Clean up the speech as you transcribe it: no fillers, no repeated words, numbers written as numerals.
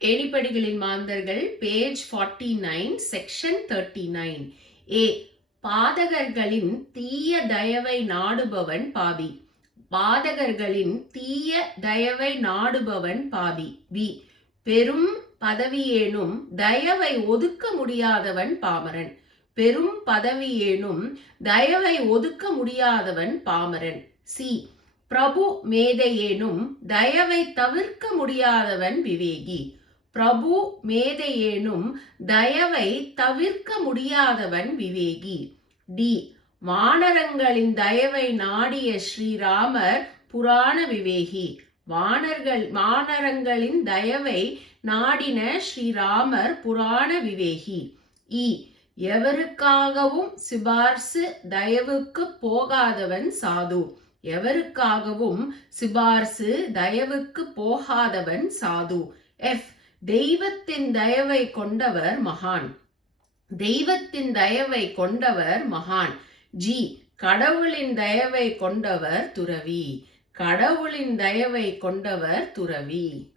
ஏணிப்படிகளின் மாந்தர்கள் page 49 section 39. ஏ. பாதகர்களின் தீய தயவை நாடுபவன் பாவி. பாதகர்களின் தீய தயவை நாடுபவன் பாவி. பி. பெரும் பதவியேனும் தயவை ஒதுக்க முடியாதவன் பாமரன். பெரும் பதவியேனும் தயவை ஒதுக்க முடியாதவன் பாமரன். சி. பிரபு மேதையேனும் தயவை தவிர்க்க முடியாதவன் விவேகி. பிரபு மேதையேனும் தயவை தவிர்க்க முடியாதவன் விவேகி. டி. வானரங்களின் தயவை நாடிய ஸ்ரீராமர் புராண விவேகி. வானரங்களின் தயவை நாடின ஸ்ரீராமர் புராண விவேகி. இ. எவருக்காகவும் சிபார்சு தயவுக்கு போகாதவன் சாது. எவருக்காகவும் சிபார்சு தயவுக்கு போகாதவன் சாது. எஃப். தெய்வத்தின் தயவை கொண்டவர் மகான். தெய்வத்தின் தயவை கொண்டவர் மகான். ஜி. கடவுளின் தயவை கொண்டவர் துறவி. கடவுளின் தயவை கொண்டவர் துறவி.